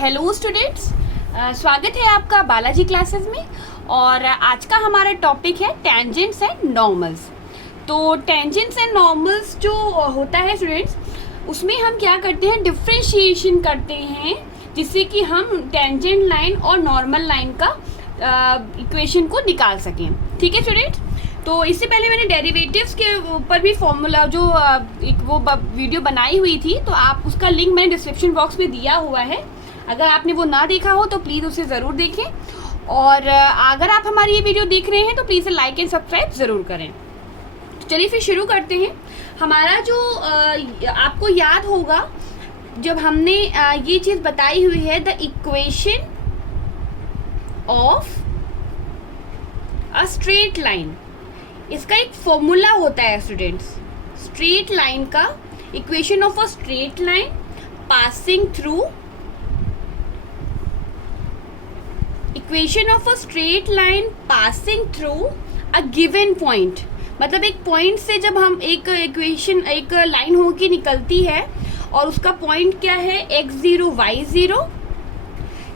Hello students, स्वागत है आपका बालाजी क्लासेस में। और आज का हमारा टॉपिक है टेंजेंट्स एंड नॉर्मल्स। तो टेंजेंट्स एंड नॉर्मल्स जो होता है स्टूडेंट्स, उसमें हम क्या करते हैं, डिफ्रेंशिएशन करते हैं जिससे कि हम टेंजेंट लाइन और नॉर्मल लाइन का इक्वेशन को निकाल सकें। ठीक है स्टूडेंट्स, तो इससे पहले मैंने डेरिवेटिव्स के ऊपर भी फॉर्मूला जो एक वो वीडियो बनाई हुई थी, तो आप उसका लिंक मैंने डिस्क्रिप्शन बॉक्स में दिया हुआ है। अगर आपने वो ना देखा हो तो प्लीज़ उसे ज़रूर देखें। और अगर आप हमारी ये वीडियो देख रहे हैं तो प्लीज़ लाइक एंड सब्सक्राइब ज़रूर करें। तो चलिए फिर शुरू करते हैं। हमारा जो आपको याद होगा जब हमने ये चीज़ बताई हुई है, the equation of a straight line, इसका एक फॉर्मूला होता है स्टूडेंट्स। स्ट्रेट लाइन का equation of a straight line passing through, equation of a straight line passing through a given point. मतलब एक पॉइंट से जब हम एक लाइन होके निकलती है और उसका पॉइंट क्या है, x0 y0,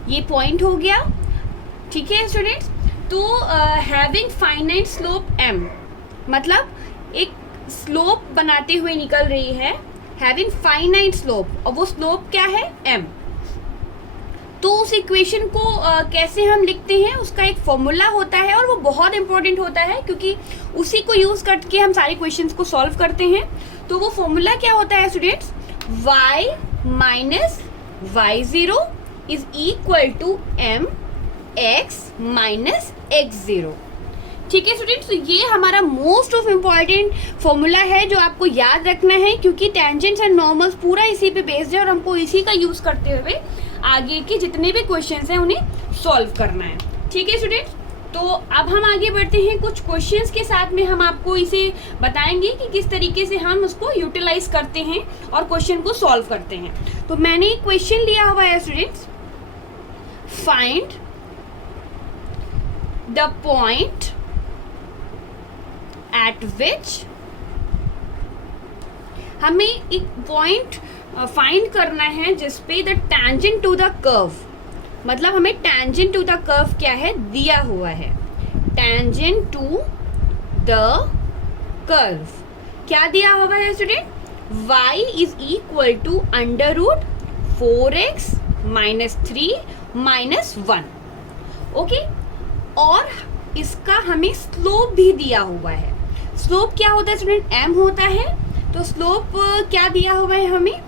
ये पॉइंट हो गया। ठीक है स्टूडेंट्स, तो हैविंग फाइनाइट स्लोप m, मतलब एक स्लोप बनाते हुए निकल रही है, हैविंग फाइनाइट स्लोप, और वो स्लोप क्या है, m। तो उस इक्वेशन को कैसे हम लिखते हैं, उसका एक फॉर्मूला होता है और वो बहुत इंपॉर्टेंट होता है क्योंकि उसी को यूज करके हम सारे क्वेश्चंस को सॉल्व करते हैं। तो वो फॉर्मूला क्या होता है students, y minus y0 is equal to m x minus x0। ठीक है स्टूडेंट्स, तो ये हमारा मोस्ट ऑफ इम्पॉर्टेंट फॉर्मूला है जो आपको याद रखना है क्योंकि टेंजेंट्स एंड नॉर्मल्स पूरा इसी पे बेस्ड है और हमको इसी का यूज करते हुए आगे के जितने भी क्वेश्चंस हैं उन्हें सॉल्व करना है। ठीक है स्टूडेंट्स, तो अब हम आगे बढ़ते हैं। कुछ क्वेश्चंस के साथ में हम आपको इसे बताएंगे कि किस तरीके से हम उसको यूटिलाइज करते हैं और क्वेश्चन को सॉल्व करते हैं। तो मैंने एक क्वेश्चन लिया हुआ है students, find the point at which, हमें एक पॉइंट फाइंड करना है जिसपे the tangent to the curve, मतलब हमें टेंजेंट टू द कर्व क्या है, दिया हुआ है। टेंजेंट टू द कर्व क्या दिया हुआ है student, y is equal to under root 4x minus 3 minus 1। Okay, और इसका हमें स्लोप भी दिया हुआ है। स्लोप क्या होता है स्टूडेंट, m होता है। तो स्लोप क्या दिया हुआ है हमें,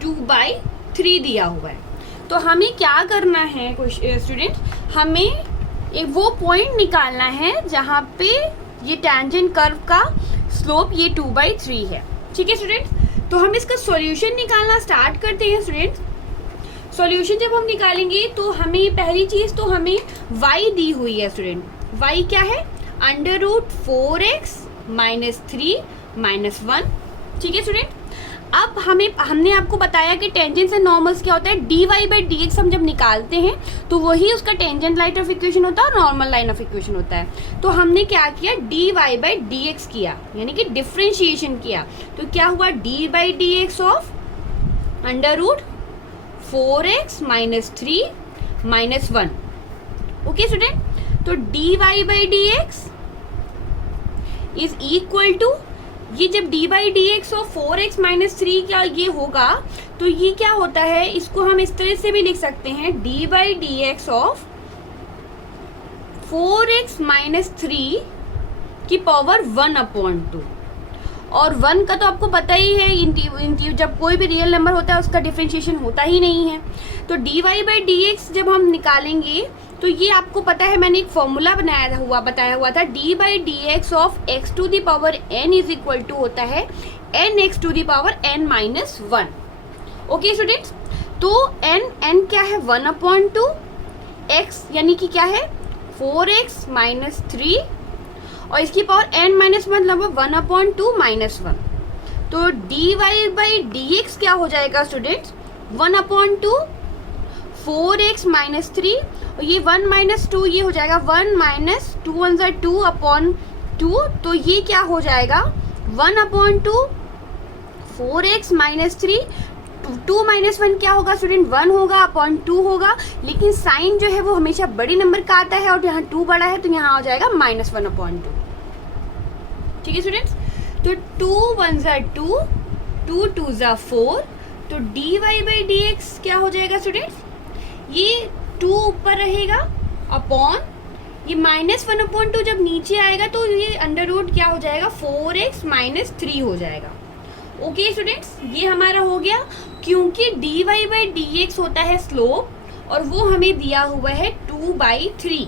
2/3 दिया हुआ है। तो हमें क्या करना है स्टूडेंट, हमें एक वो पॉइंट निकालना है जहाँ पे ये टेंजेंट कर्व का स्लोप ये 2/3 है। ठीक है स्टूडेंट, तो हम इसका सॉल्यूशन निकालना स्टार्ट करते हैं स्टूडेंट। सॉल्यूशन जब हम निकालेंगे तो हमें पहली चीज़ तो हमें y दी हुई है स्टूडेंट। y क्या है, under root 4x minus 3 minus 1। ठीक है स्टूडेंट, अब हमने आपको बताया कि टेंजेंट्स एंड नॉर्मल्स क्या होता है, dy/dx हम जब निकालते हैं तो वही उसका टेंजेंट लाइन ऑफ इक्वेशन होता है और नॉर्मल लाइन ऑफ इक्वेशन होता है। तो हमने क्या किया, dy/dx किया, यानी कि डिफ्रेंशिएशन किया। तो क्या हुआ, d/dx of under root 4x minus 3 minus 1। Okay student, तो dy/dx इज इक्वल टू, ये जब d/dx ऑफ 4x माइनस 3 का ये होगा तो ये क्या होता है, इसको हम इस तरह से भी लिख सकते हैं, d/dx ऑफ 4x माइनस 3 की पावर 1/2। और 1 का तो आपको पता ही है, जब कोई भी रियल नंबर होता है उसका डिफरेंशिएशन होता ही नहीं है। तो dy/dx जब हम निकालेंगे तो ये आपको पता है, मैंने एक फॉर्मूला बताया हुआ था, d/dx of x to the power n is equal to होता है nx to the power n minus 1। Okay students, तो n क्या है, 1/2, x यानी कि क्या है 4x माइनस 3 और इसकी पावर n माइनस 1 मतलब 1/2 माइनस 1। तो dy/dx क्या हो जाएगा स्टूडेंट्स, 1/2 4x माइनस 3 और ये 1 माइनस 2, ये हो जाएगा 1 माइनस 2 1 ज़ा 2/2। तो ये क्या हो जाएगा, 1/2 4x minus 3 to minus one क्या होगा स्टूडेंट, 1 होगा अपॉन 2 होगा, लेकिन साइन जो है वो हमेशा बड़ी नंबर का आता है और यहाँ 2 बड़ा है तो यहाँ हो जाएगा -1 अपॉन 2। ठीक है स्टूडेंट्स, तो 2 1 ज़ा 2, 2 2 ज़ा 4, तो dy बाई dx क्या हो जाएगा स्टूडेंट्स, ये 2 ऊपर रहेगा अपॉन ये -1 अपॉन 2 जब नीचे आएगा तो ये अंडर रूट क्या हो जाएगा 4x - 3 हो जाएगा। ओके स्टूडेंट्स, ये हमारा हो गया, क्योंकि dy बाई dx होता है स्लोप और वो हमें दिया हुआ है 2/3,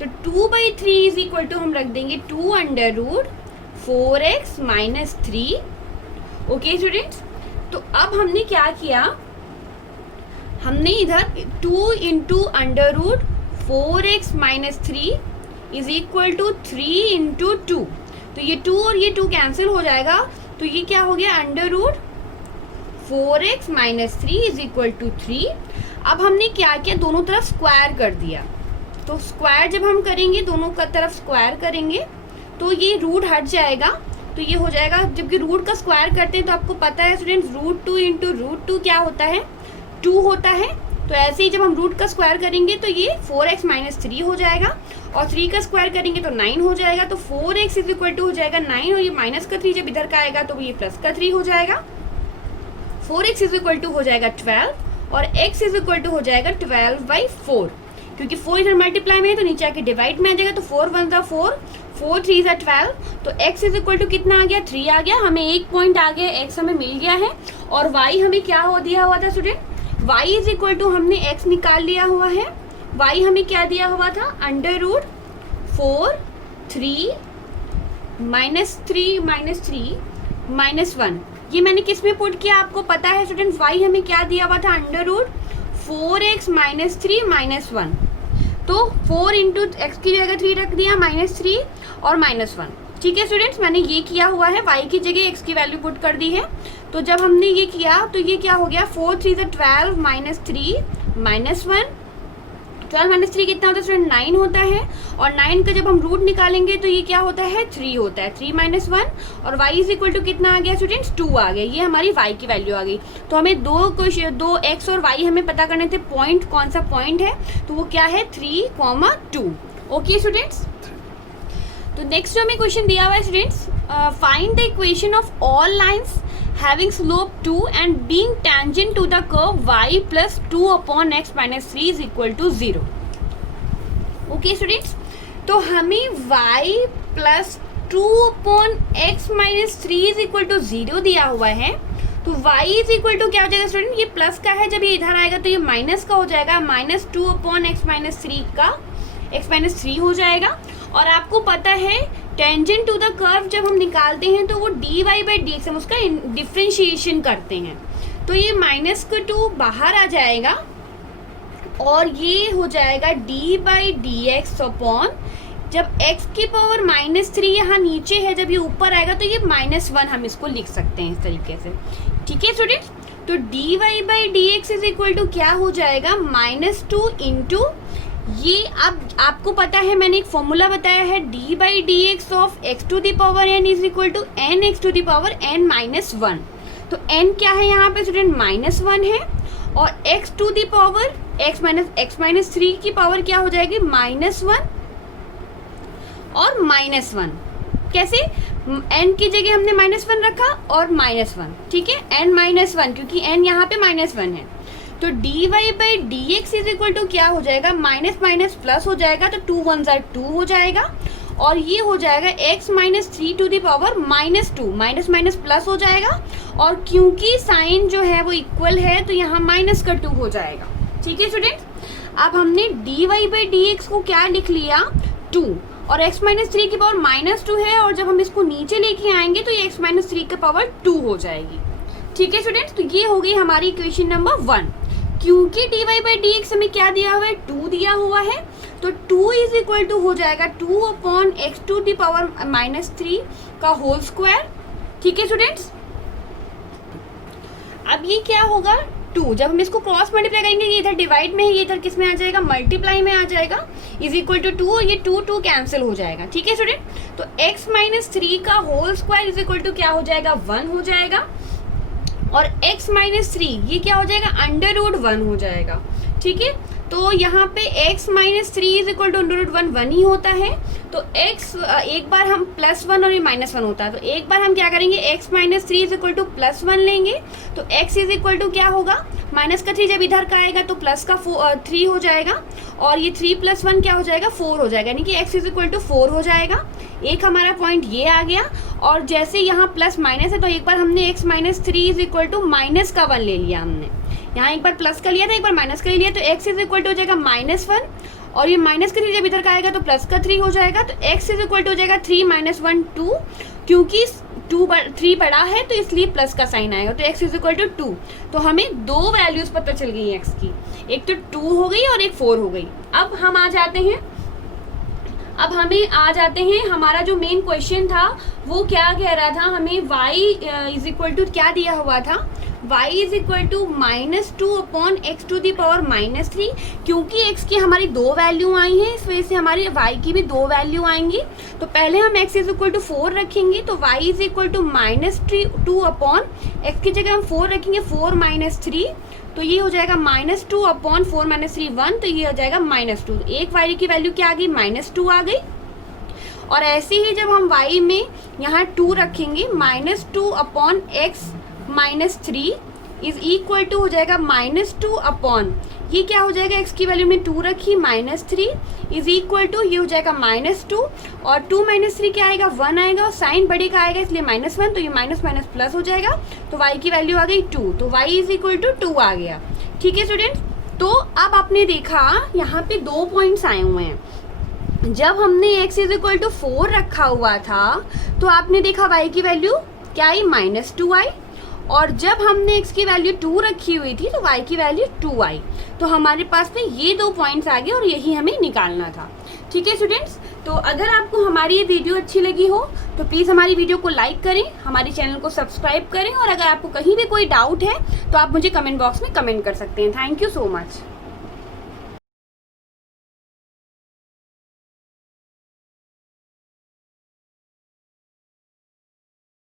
तो 2/3 इज इक्वल टू हम रख देंगे 2 under root 4x - 3। Okay students, तो अब हमने क्या किया, हमने इधर 2 into under root 4x - 3 is equal to 3 into 2, तो ये 2 और ये 2 कैंसिल हो जाएगा, तो ये क्या हो गया under root 4x - 3 is equal to 3। अब हमने क्या किया, दोनों तरफ स्क्वायर कर दिया, तो स्क्वायर जब हम करेंगे दोनों का तरफ स्क्वायर करेंगे तो ये रूट हट जाएगा, तो ये हो जाएगा, जबकि रूट का स्क्वायर करते हैं तो आपको पता है स्टूडेंट्स √2 इंटू √2 क्या होता है 2 होता है, तो ऐसे ही जब हम रूट का स्क्वायर करेंगे तो ये 4x - 3 हो जाएगा और 3 का स्क्वायर करेंगे तो 9 हो जाएगा, तो 4x इज इक्वल टू हो जाएगा 9 और ये माइनस का 3 जब इधर का आएगा तो ये प्लस का 3 हो जाएगा, 4x इज इक्वल टू हो जाएगा 12 और x इज इक्वल टू हो जाएगा 12/4, क्योंकि 4 इधर मल्टीप्लाई में है तो नीचे आके डिवाइड में आ जाएगा, तो 4 1 ज़ा 4, 4 3 ज़ा 12, तो x इज इक्वल टू कितना आ गया 3 आ गया, हमें एक पॉइंट आ गया, x हमें मिल गया है, और y हमें क्या हो दिया हुआ था student, y is equal to हमने x निकाल लिया हुआ है, y हमें क्या दिया हुआ था अंडर रूट 4 3 -1, ये मैंने किस में पुट किया आपको पता है स्टूडेंट, y हमें क्या दिया हुआ था अंडर रूट 4x - 3 -1, तो 4 इंटू एक्स की जगह 3 रख दिया -3 और -1। ठीक है स्टूडेंट्स, मैंने ये किया हुआ है, y की जगह x की वैल्यू पुट कर दी है, तो जब हमने ये किया तो ये क्या हो गया 4 3 ज़ा 12 -3 -1, 12 - 3 कितना होता है स्टूडेंट 9 होता है, और 9 का जब हम रूट निकालेंगे तो ये क्या होता है 3 होता है, 3 - 1, और y इज इक्वल टू कितना आ गया स्टूडेंट्स 2 आ गया, ये हमारी y की वैल्यू आ गई। तो हमें दो x और y हमें पता करने थे, पॉइंट कौन सा पॉइंट है, तो वो क्या है 3, 2। ओके स्टूडेंट्स, तो नेक्स्ट जो हमें क्वेश्चन दिया हुआ है students, find the equation of all lines having slope 2 and being tangent to the curve y plus 2 upon x minus 3 is equal to 0। Okay students, तो हमें y plus 2 upon x minus 3 is equal to 0 दिया हुआ है, तो y is equal to क्या हो जाएगा student, ये प्लस का है, जब ये इधर आएगा तो ये माइनस का हो जाएगा, -2 upon x minus 3 का x minus 3 हो जाएगा, और आपको पता है टेंजेंट टू द कर्व जब हम निकालते हैं तो वो dy बाई dx हम उसका डिफ्रेंशिएशन करते हैं, तो ये -2 बाहर आ जाएगा और ये हो जाएगा d बाई dx अपॉन, जब x की पावर -3 यहाँ नीचे है, जब ये ऊपर आएगा तो ये -1 हम इसको लिख सकते हैं इस तरीके से। ठीक है स्टूडेंट्स, तो dy by dx is equal to क्या हो जाएगा -2 इंटू, ये अब आपको पता है मैंने एक फॉर्मूला बताया है d by dx of x to the power n is equal to nx to the power n -1, तो n क्या है यहाँ पे स्टूडेंट -1 है, और x to the power x minus 3 की पावर क्या हो जाएगी -1 और -1, कैसे n की जगह हमने -1 रखा और -1, ठीक है n -1 क्योंकि n यहाँ पे -1 है, तो dy by dx is equal to क्या हो जाएगा, माइनस माइनस प्लस हो जाएगा, तो 2 1 ज़ा 2 हो जाएगा, और ये हो जाएगा x - 3 to the power -2, minus minus plus हो जाएगा, और क्योंकि साइन जो है वो इक्वल है तो यहाँ माइनस का 2 हो जाएगा। ठीक है स्टूडेंट्स, अब हमने dy बाई dx को क्या लिख लिया 2, और x - 3 की पावर -2 है, और जब हम इसको नीचे लेके आएंगे तो ये x - 3 की पावर 2 हो जाएगी। ठीक है स्टूडेंट्स, तो ये हो गई हमारी इक्वेशन नंबर 1, क्योंकि dy बाई dx हमें क्या दिया हुआ है 2 दिया हुआ है, तो 2 इज इक्वल टू हो जाएगा 2 upon x to the power -3 का होल स्क्वायर। ठीक है स्टूडेंट्स, अब ये क्या होगा 2, जब हम इसको क्रॉस मल्टीप्लाई करेंगे, ये इधर डिवाइड में है, ये इधर किस में आ जाएगा मल्टीप्लाई में आ जाएगा, इज इक्वल टू 2, और ये 2 2 कैंसिल हो जाएगा। ठीक है स्टूडेंट, तो x - 3 का whole square is equal to क्या हो जाएगा 1 हो जाएगा, और x माइनस 3 ये क्या हो जाएगा, अंडर रूट 1 हो जाएगा। ठीक है, तो यहाँ पे x minus 3 is equal to under root 1 1 ही होता है। तो x एक बार हम +1 और ये -1 होता है, तो एक बार हम क्या करेंगे, x minus 3 is equal to +1 लेंगे। तो x इज इक्वल टू क्या होगा, माइनस का 3 जब इधर का आएगा तो प्लस का 3 हो जाएगा, और ये 3 + 1 क्या हो जाएगा, 4 हो जाएगा, यानी कि x इज इक्वल टू 4 हो जाएगा। एक हमारा पॉइंट ये आ गया। और जैसे यहाँ प्लस माइनस है तो एक बार हमने x minus 3 is equal to -1 ले लिया, हमने यहाँ एक बार प्लस का लिया था, एक बार माइनस का ले लिया, तो x इज इक्वल टू हो जाएगा -1, और ये माइनस का 3 जब इधर का आएगा तो प्लस का 3 हो जाएगा। तो x इज इक्वल टू हो जाएगा 3 - 1 2, क्योंकि 3 बड़ा है तो इसलिए प्लस का साइन आएगा, तो x इज इक्वल टू 2। तो हमें दो वैल्यूज पता चल गई x की, एक तो 2 हो गई और एक 4 हो गई। अब हम आ जाते हैं, हमारा जो मेन क्वेश्चन था वो क्या कह रहा था, हमें y इज इक्वल टू क्या दिया हुआ था, y is equal to -2/(x⁻−3), क्योंकि x की हमारी दो वैल्यू आई हैं, इस वजह से हमारी y की भी दो वैल्यू आएंगी। तो पहले हम x इज इक्वल टू 4 रखेंगे, तो y is equal to -2/x की जगह हम 4 रखेंगे, 4 - 3, तो ये हो जाएगा -2/4 - 3 1, तो ये हो जाएगा -2। एक y की वैल्यू क्या आ गई, -2 आ गई। और ऐसे ही जब हम y में यहाँ 2 रखेंगे, -2/x-3 इज इक्वल टू हो जाएगा -2/, ये क्या हो जाएगा, x की वैल्यू में 2 रखी, -3 इज इक्वल टू ये हो जाएगा -2, और 2 - 3 क्या आएगा, 1 आएगा, और साइन बड़े का आएगा इसलिए -1, तो ये माइनस माइनस प्लस हो जाएगा। तो y की वैल्यू आ गई 2, तो y इज इक्वल टू 2 आ गया। ठीक है स्टूडेंट्स, तो अब आपने देखा यहाँ पे 2 पॉइंट्स आए हुए हैं। जब हमने x इज इक्वल टू 4 रखा हुआ था तो आपने देखा y की वैल्यू क्या आई, -2 आई, और जब हमने x की वैल्यू 2 रखी हुई थी तो y की वैल्यू 2 आई। तो हमारे पास में ये 2 पॉइंट्स आ गए और यही हमें निकालना था। ठीक है स्टूडेंट्स, तो अगर आपको हमारी ये वीडियो अच्छी लगी हो तो प्लीज़ हमारी वीडियो को लाइक करें, हमारे चैनल को सब्सक्राइब करें, और अगर आपको कहीं भी कोई डाउट है तो आप मुझे कमेंट बॉक्स में कमेंट कर सकते हैं। Thank you so much.